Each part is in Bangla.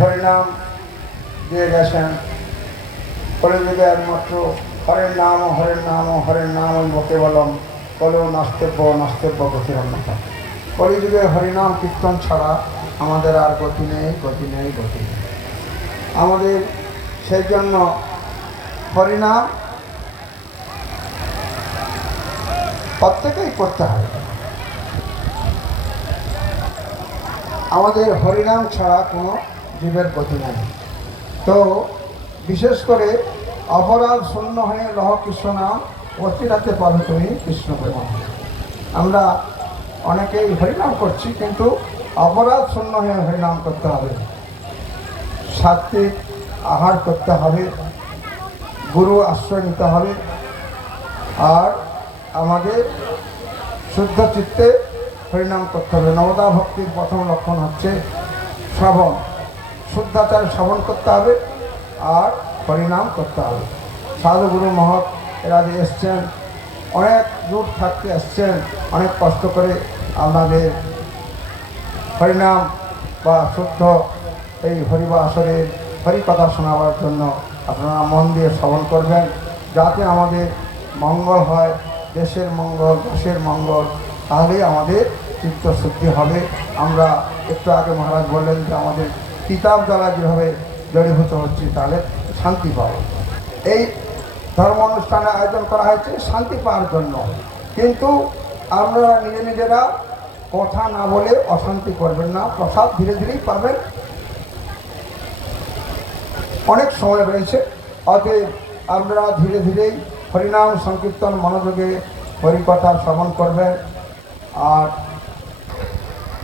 হরিনাম দিয়ে গেছেন। কলিযুগে একমাত্র হরের নাম হরের নাম হরের নাম বকে বলম কলেও নাস্তেব্য নাস্তেব্য গতির অন্যতা কলিযুগে হরিনাম, কীর্তন ছাড়া আমাদের আর গতি নেই গতি নেই গতি নেই। আমাদের সেই জন্য হরিনাম প্রত্যেকেই করতে হবে আমাদের হরিনাম ছাড়া কোনো জীবের গতি নেই তো, বিশেষ করে অপরাধ শূন্য হয়ে লহ কৃষ্ণ নাম অতিরাতে পাবে তুমি কৃষ্ণ প্রেম। আমরা অনেকেই হরিনাম করছি, কিন্তু অপরাধ শূন্য হয়ে হরিনাম করতে হবে। সাত্বিক আহার করতে হবে, গুরু আশ্রয় নিতে হবে, আর আমাদের শুদ্ধ চিত্তে হরিনাম করতে হবে। নবদা ভক্তির প্রথম লক্ষণ হচ্ছে শ্রবণ। শুদ্ধাচার শ্রবণ করতে হবে আর হরিনাম করতে হবে। সাধুগুরু মহৎ এরা যে এসছেন, অনেক দূর থাকতে এসছেন, অনেক কষ্ট করে আমাদের হরিনাম বা শুদ্ধ এই হরিবা আসরের হরিকথা শোনাবার জন্য আপনারা মন দিয়ে শ্রবণ করবেন, যাতে আমাদের মঙ্গল হয়, দেশের মঙ্গল দেশের মঙ্গল, তাহলেই আমাদের চিত্তশুদ্ধি হবে। আমরা একটু আগে মহারাজ বললেন যে আমাদের কিতাব দ্বারা যেভাবে জড়ীভূত হচ্ছি, তাহলে শান্তি পাব। এই ধর্ম অনুষ্ঠানে আয়োজন করা হয়েছে শান্তি পাওয়ার জন্য। কিন্তু আমরা নিজে নিজেরা কথা না বলে অশান্তি করবেন না, প্রসাদ ধীরে ধীরেই পাবেন। অনেক সময় রয়েছে, অতএব আমরা ধীরে ধীরেই হরিনাম সংকীর্তন মনোযোগে হরিকথা শ্রবণ করবেন। আর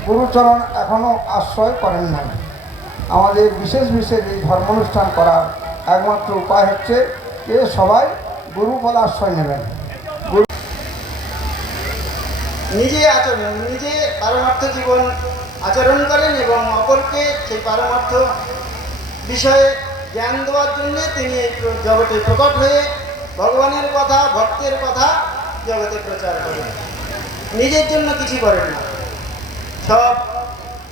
গুরুচরণ এখনও আশ্রয় করেন নাই। আমাদের বিশেষ বিশেষ এই ধর্ম অনুষ্ঠান করার একমাত্র উপায় হচ্ছে যে সবাই গুরুপদ আশ্রয় নেবেন। নিজে আচরণ, নিজে পারমার্থ জীবন আচরণ করেন এবং অপরকে সেই পারমার্থ বিষয়ে জ্ঞান দেওয়ার জন্য তিনি জগতে প্রকট হয়ে ভগবানের কথা, ভক্তের কথা জগতে প্রচার করেন। নিজের জন্য কিছু করেন না। সব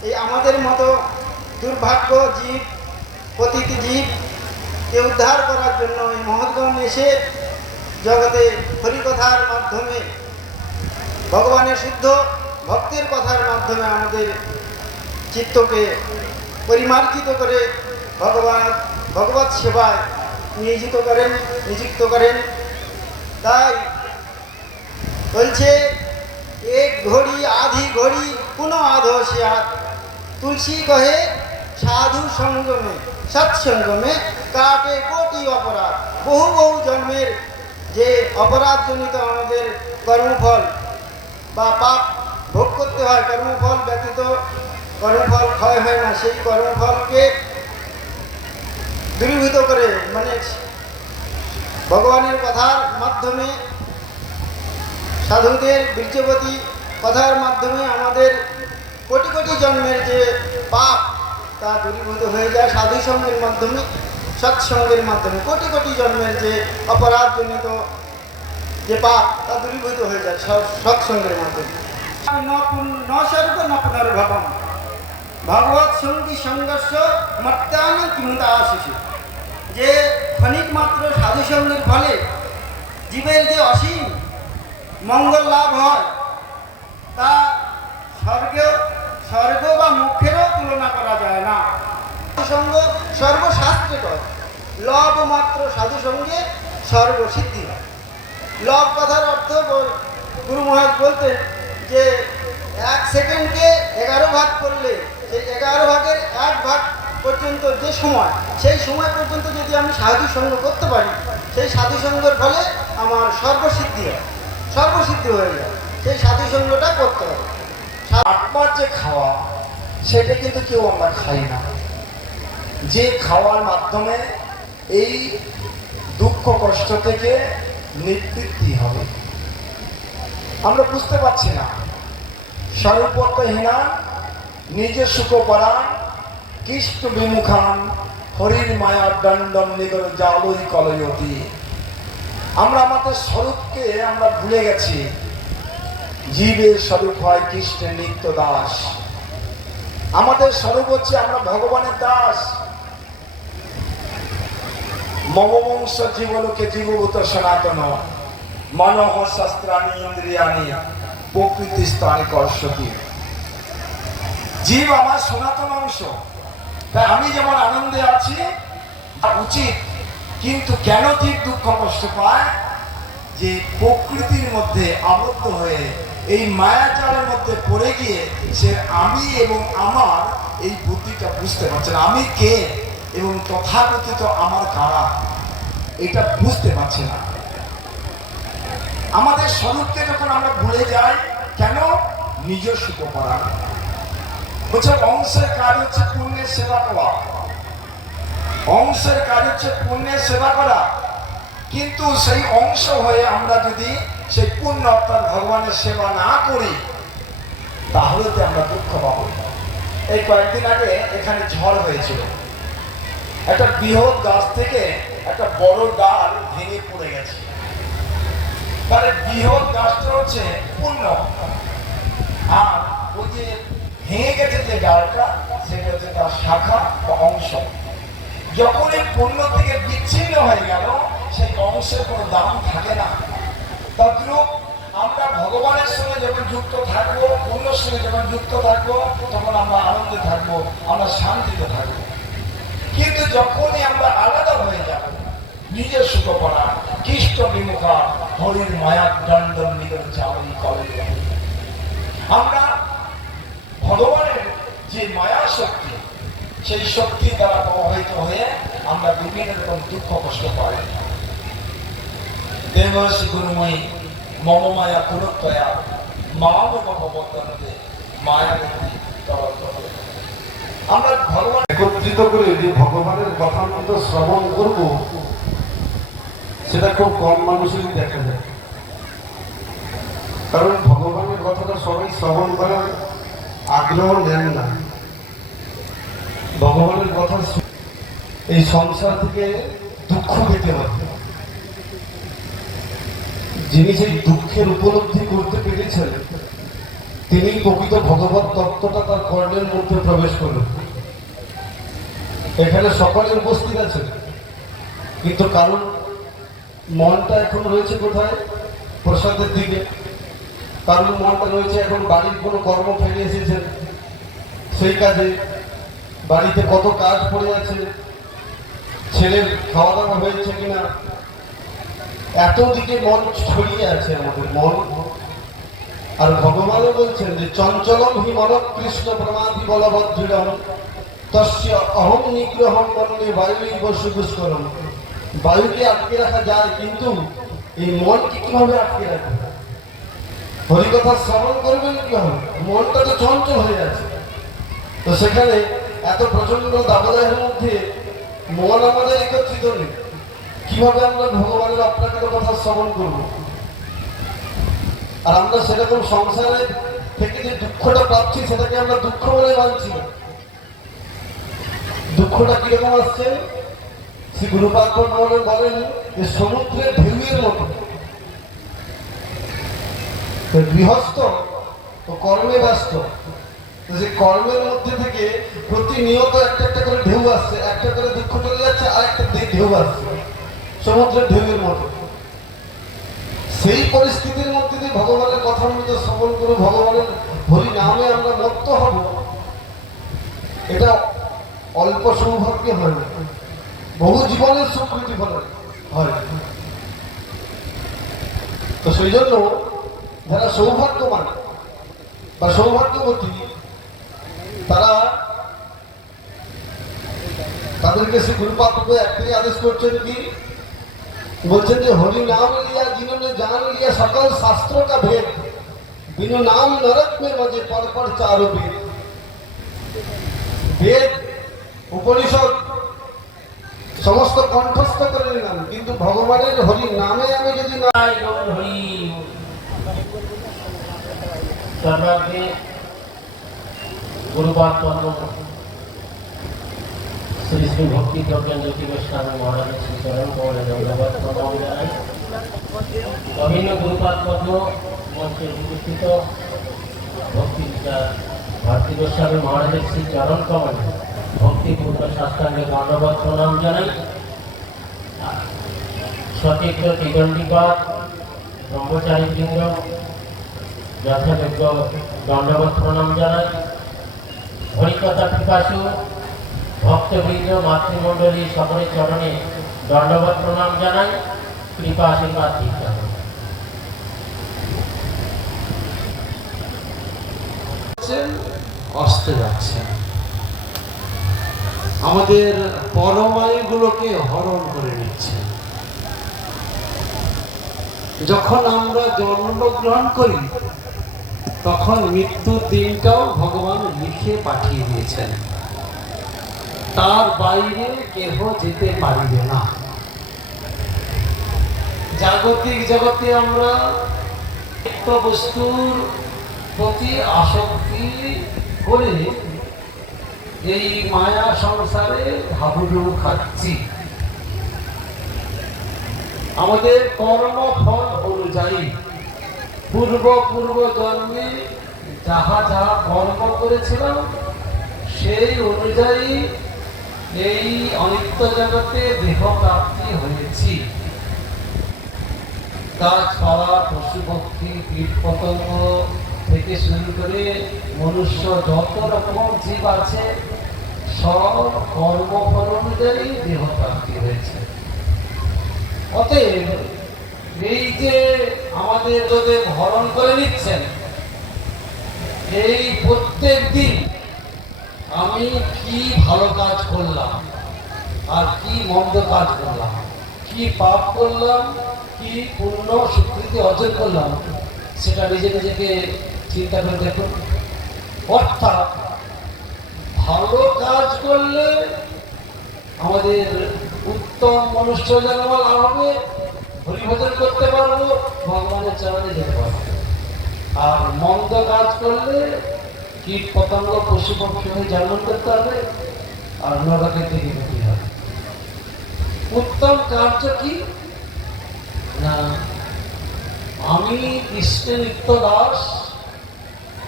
এই আমাদের মতো দুর্ভাগ্য জীব প্রতিটি জীবকে উদ্ধার করার জন্য এই মহৎগণ এসে জগতে হরিকথার মাধ্যমে, ভগবানের শুদ্ধ ভক্তের কথার মাধ্যমে আমাদের চিত্তকে পরিমার্জিত করে ভগবান ভগবত সেবায় নিয়োজিত করেন, নিযুক্ত করেন। তাই বলছে, এক ঘড়ি, আধি ঘড়ি পুনঃ আধো সিয়াত তুলসী কহে সাধু সঙ্গমে, সৎসঙ্গমে কাটে কোটি অপরাধ। বহু বহু জন্মের যে অপরাধজনিত আমাদের কর্মফল বা পাপ ভোগ করতে হয়, কর্মফল ব্যতীত কর্মফল ক্ষয় হয় না। সেই কর্মফলকে দূরীভূত করে মানে ভগবানের কথার মাধ্যমে, সাধুদের বীর্যবতী কথার মাধ্যমে আমাদের কোটি কোটি জন্মের যে পাপ তা দূরীভূত হয়ে যায় সাধু সঙ্গের মাধ্যমে সৎসঙ্গের মাধ্যমে। কোটি কোটি জন্মের যে অপরাধজনিত যে পাপ, তা দূরীভূত হয়ে যায় সৎ- সৎসঙ্গের মাধ্যমে। ন পুন- ন স্বর্গ ন পুনর্ভবম ভগবত সঙ্গী সংঘর্ষ মত্যান কিমুতা শিশু যে ক্ষণিক মাত্র সাধু সঙ্গের ফলে জীবের যে অসীম মঙ্গল লাভ হয়, তা স্বর্গ স্বর্গ বা মুখেরও তুলনা করা যায় না। সঙ্গ সর্বশাস্ত্রকর লব মাত্র সাধু সঙ্গে সর্বসিদ্ধি হয়। লব কথার অর্থ গুরু মহারাজ বলতেন যে, এক সেকেন্ডকে এগারো ভাগ করলে, সেই এগারো ভাগের এক ভাগ পর্যন্ত যে সময়, সেই সময় পর্যন্ত যদি আমি সাধু সঙ্গ করতে পারি, সেই সাধু সঙ্গের ফলে আমার সর্বসিদ্ধি হয়। সর্বসিদ্ধি হয়ে যায়। সেই সাধু সঙ্গটা করতে হবে। আত্মার যে খাওয়া, সেটা কিন্তু কেউ আমরা খাই না। যে খাওয়ার মাধ্যমে এই দুঃখ, কষ্ট থেকে নিবৃত্তি হবে। আমরা বুঝতে পারছি না। স্বরূপতহীনা নিজে সুখ পড়া কৃষ্ণ বিমুখান, হরির মায়ার দণ্ডম নিগর জালই কলয়তি। আমরা আমাদের স্বরূপকে আমরা ভুলে গেছি। জীবের স্বরূপ হয় কৃষ্ণের নিত্য দাস। আমাদের স্বরূপ হচ্ছে আমরা ভগবানের দাস। মমবংশ জীবলোকে জীবভূত সনাতন। মনঃ শাস্ত্রাণী ইন্দ্রিয়াণী প্রকৃতি স্থানে কর্ষতি জীব আমার সনাতন অংশ। তাই আমি যেমন আনন্দে আছি, তা উচিত। কিন্তু কেন জীব দুঃখ কষ্ট পায়? যে প্রকৃতির মধ্যে আবদ্ধ হয়ে এই মায়াজালের মধ্যে পড়ে গিয়ে সে আমি এবং আমার এই বুদ্ধিটা বুঝতে পারছে না। আমি কে এবং তথাকথিত আমার কারা? এটা বুঝতে পারছে না। আমাদের স্বরূপকে যখন আমরা ভুলে যাই, কেন? নিজস্ব করা বলছে, অংশের কাজ হচ্ছে পুণ্যের সেবা করা। অংশের কাজ হচ্ছে পুণ্যের সেবা করা। কিন্তু সেই অংশ হয়ে আমরা যদি সেই পুণ্য অর্থাৎ ভগবানের সেবা না করি, তাহলে তো আমরা দুঃখ পাবো এই কয়েকদিন আগে এখানে ঝড় হয়েছিল। একটা বৃহৎ গাছ থেকে একটা বড় ডাল ভেঙে পড়ে গেছে। তাহলে বৃহৎ গাছটা হচ্ছে পুণ্য। আর ওই যে ভেঙে গেছে যে ডালটা, সেটা হচ্ছে তার শাখা বা অংশ। যখন এই পণ্য থেকে বিচ্ছিন্ন হয়ে গেল সেই অংশের কোনো দাম থাকে না। তদ্রুপ আমরা ভগবানের সঙ্গে যখন যুক্ত থাকব পণ্যর সঙ্গে যখন যুক্ত থাকব, তখন আমরা আনন্দে থাকব, আমরা শান্তিতে থাকব। কিন্তু যখনই আমরা আলাদা হয়ে যাব, নিজের সুখপনা কৃষ্ট বিমুখা, হরির মায়া দণ্ড নিগর চাউরি করে। আমরা ভগবানের যে মায়া শক্তি, সেই শক্তি দ্বারা প্রভাবিত হয়ে আমরা বিভিন্ন রকম দুঃখ কষ্ট পাই। দেবশ্রী গুরুময়ী মম মায়া পুরত্বয়া মাম ভগবতনদে মায়া গতি আমরা ভগবান একত্রিত করে যে ভগবানের কথা মতো শ্রবণ করব সেটা খুব কম মানুষেরই দেখা যায় কারণ ভগবানের কথাটা সবাই শ্রবণ করার আগ্রহ নেন না ভগবানের কথা এই সংসার থেকে দুঃখ পেতে হবে যিনি সেই দুঃখের উপলব্ধি করতে পেরেছেন, তিনি প্রকৃত ভগবত তত্ত্বটা তার কর্ণের মধ্যে প্রবেশ করলেন। এখানে সকলে উপস্থিত আছেন। কিন্তু কারণ মনটা এখন রয়েছে কোথায়? প্রসাদের দিকে। কারণ মনটা রয়েছে এখন বাড়ির কোনো কর্ম ফেলে এসেছেন। সেই কাজে বাড়িতে কত কাজ পড়ে আছে? ছেলের খাওয়া দাওয়া হয়েছে কিনা? এত দিকে মন ছড়িয়ে আছে আমাদের মন। আর ভগবানও বলছেন যে, চঞ্চলম হি মন কৃষ্ণ প্রমাদি বলবদ্দৃঢ়ম তস্য অহম নিগ্রহম বন্যে বায়ুই বসু দুষ্করম বায়ুকে আটকে রাখা যায়, কিন্তু এই মনকে কীভাবে আটকে রাখবে? হরিকথা শ্রবণ করবেন কি হবে মনটা তো চঞ্চল হয়ে আছে। তো সেখানে এত প্রচণ্ড দাবদাহের মধ্যে মন আমাদের একত্রিত নেই। কীভাবে আমরা ভগবানের কথা শ্রবণ করব। আর আমরা সেরকম থেকে যে দুঃখটা পাচ্ছি, সেটাকে আমরা দুঃখ বলে মানছি না। দুঃখটা কীরকম আসছে? শ্রী গুরুপাদ বলেন যে সমুদ্রের ঢেউয়ের মতো। গৃহস্থ ও কর্মে ব্যস্ত। যে কর্মের মধ্যে থেকে প্রতিনিয়ত একটা একটা করে ঢেউ আসছে, একটা করে দুঃখ চলে যাচ্ছে আর একটা ঢেউ আসছে। সমুদ্রের ঢেউয়ের মতো। সেই পরিস্থিতির মধ্যে দিয়ে ভগবানের কথা মতো শ্রবণ করে ভগবানের হরি নামে আমরা মত্ত হব, এটা অল্প সৌভাগ্য হয় না। বহু জীবনের স্বীকৃতি ফলে হয়। তো সেই জন্য যারা সৌভাগ্যবান বা সৌভাগ্যবতী, তারা তাদেরকে শ্রী গুরুপাত্র একটাই আদেশ করছেন কি? বলছেন যে হরি নাম লিয়া जिन्होंने जान लिया सकल शास्त्रों का भेद बिनु नाम नरक में मजे पर पर चारों वेद বেদ উপনিষদ সমস্ত কণ্ঠস্থ করে নিলাম কিন্তু ভগবানের হরি নামে আমি যদি না জয় শ্রী শ্রী ভক্তি প্রজ্ঞান জ্যোতি বৈষ্ণব মহারাজের শ্রী চরণ কমলে ধন্যবাদ প্রণাম জানাই অভিন্ন গুরুপাদ পদ্ম মঞ্চে উপস্থিত ভক্তি ভারতী গোস্বামী মহারাজের শ্রী চরণ কমলে ভক্তিপূর্ণ শাস্ত্রাঙ্গে দণ্ডবত প্রণাম জানাই। সতীর্থ ত্রিদণ্ডিপাত ব্রহ্মচারী বৃন্দ যথাযোগ্য দণ্ডবত প্রণাম জানাই। হরিকথা পিপাসু ভক্তবৃন্দ, মাতৃমণ্ডলী সকলের চরণে দণ্ডবত প্রণাম জানাই। কৃপা আশীর্বাদ অস্তে যাচ্ছেন আমাদের পরমায়ুগুলোকে হরণ করে নিচ্ছেন যখন আমরা জন্মগ্রহণ করি, তখন মৃত্যুর দিনটাও ভগবান লিখে পাঠিয়ে দিয়েছেন। তার বাইরে কেহ যেতে পারিবে না। জাগতিক জগতে আমরা বস্তুর প্রতি আসক্তি করে এই মায়া সংসারে হাবুডুবু খাচ্ছি। আমাদের কর্মফল অনুযায়ী পূর্ব পূর্ব জন্মে যাহা যাহা কর্ম করেছিলাম, সেই অনুযায়ী এই অনিত্য জগতে দেহ প্রাপ্তি হয়েছি গাছপালা পশু পক্ষী, কীট পতঙ্গ থেকে শুরু করে মনুষ্য যত রকম জীব আছে, সব কর্মফল অনুযায়ী দেহ প্রাপ্তি হয়েছে। অতএব এই যে আমাদের যদি হরণ করে নিচ্ছেন, এই প্রত্যেক দিন আমি কি ভালো কাজ করলাম? আর কি মন্দ কাজ করলাম? কি পাপ করলাম? কি পূর্ণ স্বীকৃতি অর্জন করলাম? সেটা নিজে নিজেকে চিন্তা করে দেখুন। অর্থাৎ ভালো কাজ করলে আমাদের উত্তম মনুষ্য জন্ম লাভ হবে, হরিভজন করতে পারব, ভগবানের চরণে যেতে পারব। আর মন্দ কাজ করলে কীট পতঙ্গ পশু পক্ষী হয়ে জন্ম করতে হবে? আর নরকের দিকে গতি হবে। উত্তম কার্য কি? না, আমি কৃষ্ণের নিত্য দাস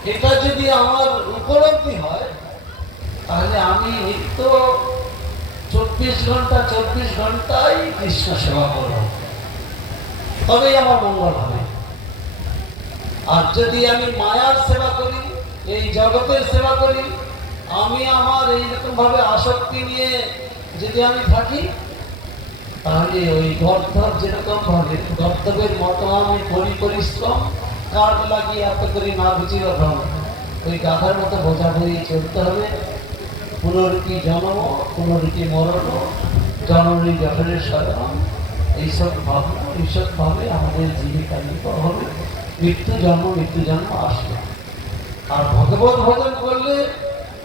এটা যদি আমার উপলব্ধি হয়, তাহলে আমি নিত্য চব্বিশ ঘণ্টা, চব্বিশ ঘন্টাই কৃষ্ণ সেবা করব। তবেই আমার মঙ্গল হবে। আর যদি আমি মায়ার সেবা করি এই জগতের সেবা করি। আমি আমার এইরকম ভাবে আসক্তি নিয়ে যদি আমি থাকি, তাহলে ওই গর্ধব যেরকম ভাবে গর্ধবের মতো আমি করি পরিশ্রম কাঠ লাগিয়ে এত করি না বুঝিল ভ্রম ওই গাধার মতো বোঝা বই চলতে হবে। পুনরুক্তি জন্ম, পুনরুক্তি মরণ, জননী জঠরের সাধন এইসব ভাবনা, এইসব ভাবে আমাদের জীবিকা নির্ভর হবে। মৃত্যু জন্ম মৃত্যু জন্ম আসবে। আর ভগবত ভজন করলে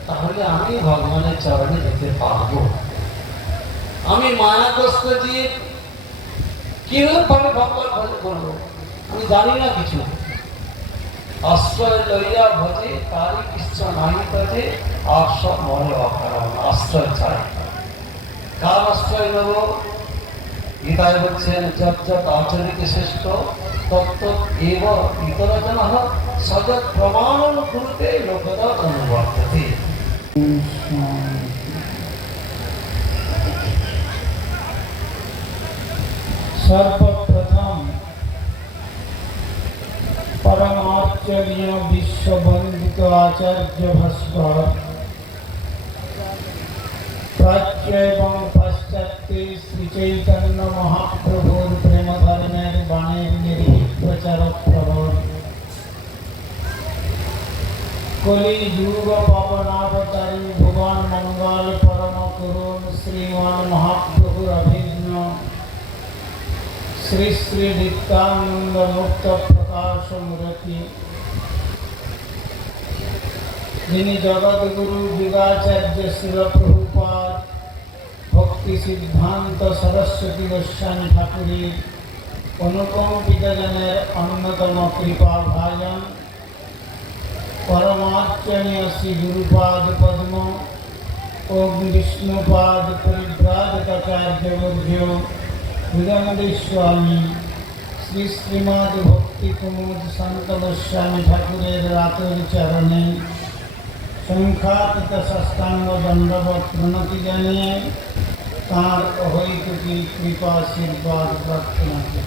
তাহলে আমি ভগবানের চরণে যেতে পারব। আমি মায়াগ্রস্ত জীব কিরূপ ভাবে ভগবান ভজন করব? আমি জানি না কিছু। আশ্রয় লইয়া ভজে, তারই কৃষ্ণ নাহি আর সব মনে অকারণ আশ্রয় চাই। কার আশ্রয় নেব? গীতায় বলছেন যত যত আচরিত শ্রেষ্ঠ তত্ত্ব এব ইতর জন সজত প্রমাণ করতে লোকদা অনুবর্ততে। সর্বপ্রথম পরমার্চনীয় আচার্য ভাস্কর প্রাচ্য এবং ব্যক্তি শ্রীচৈতন্য মহাপ্রভুর প্রেম ধর্মের বাণীর নিরীহ প্রচারক প্রবণ কলি যুগ পবনাবচারী ভুবন মঙ্গল পরম করুণ শ্রীমান মহাপ্রভুর অভিন্ন শ্রী শ্রী নিত্যানন্দ মুক্ত প্রকাশ মূর্তি যিনি জগৎগুরু যুগাচার্য শিবপ্রভু ভক্তি সিদ্ধান্ত সরস্বতী গোস্বামী ঠাকুরের অনুকম্পিতজনের অন্যতম কৃপা ভাজন পরমার্চনীয় শ্রী গুরুপাদ পদ্ম ও বিষ্ণুপাদ পরিব্রাজকাচার্য বর্জ্য শ্রী শ্রীমদ ভক্তি কুমুদ সন্ত গোস্বামী ঠাকুরের রাতের চরণে সংখ্যাত শাস্তাঙ্গ দণ্ডবত প্রণতি জানিয়ে তাঁর অহৈতুকী কৃপা আশীর্বাদ প্রার্থনা করি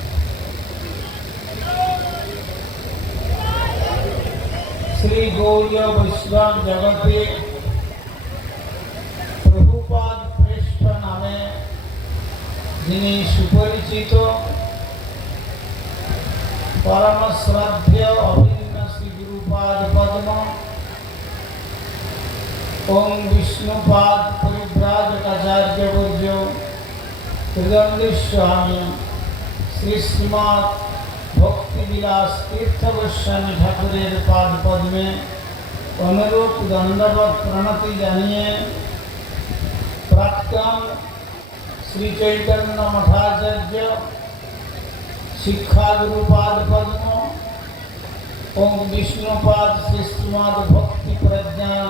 শ্রী গৌরী বৈষ্ণব জগতে প্রভুপাদ শ্রেষ্ঠ নামে যিনি সুপরিচিত পরম শ্রদ্ধেয় অভিন্ন শ্রী গুরুপাদ পদ্ম, ওম বিষ্ণুপাদ বর্য ত্রিদণ্ডস্বামী শ্রী শ্রীমৎ ভক্তিবিলাস তীর্থ গোস্বামী ঠাকুরের পাদ পদ্মে অনুরূপ দণ্ডবত প্রণতি জানিয়ে প্রাক্তন শ্রী চৈতন্য মঠাচার্য শিক্ষাগুরুপাদ পদ্ম ওম বিষ্ণুপাদ শ্রী শ্রীমৎ ভক্তি প্রজ্ঞান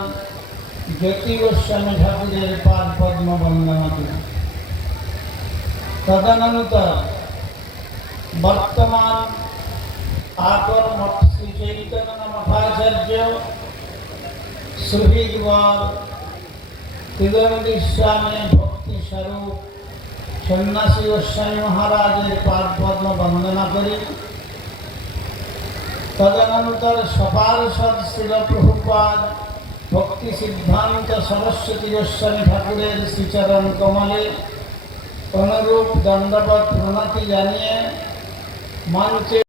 জ্যোতি গোস্বামী ঠাকুরের পাদ পদ্ম বন্দনা করি তদনন্তর বর্তমান মঠ শ্রী চৈতন্য মঠাচার্য সুভিগবার ত্রিদণ্ডী স্বামী ভক্তি স্বরূপ সন্ন্যাসী গোস্বামী মহারাজের পাদ পদ্ম বন্দনা করি। তদনন্তর সপার্ষদ শিল প্রভুপাদ ভক্তি সিদ্ধান্ত সরস্বতী গোস্বামী ঠাকুরের শ্রীচরণ কমলে। অনুরূপ দণ্ডবত প্রণতি জানিয়ে মঞ্চে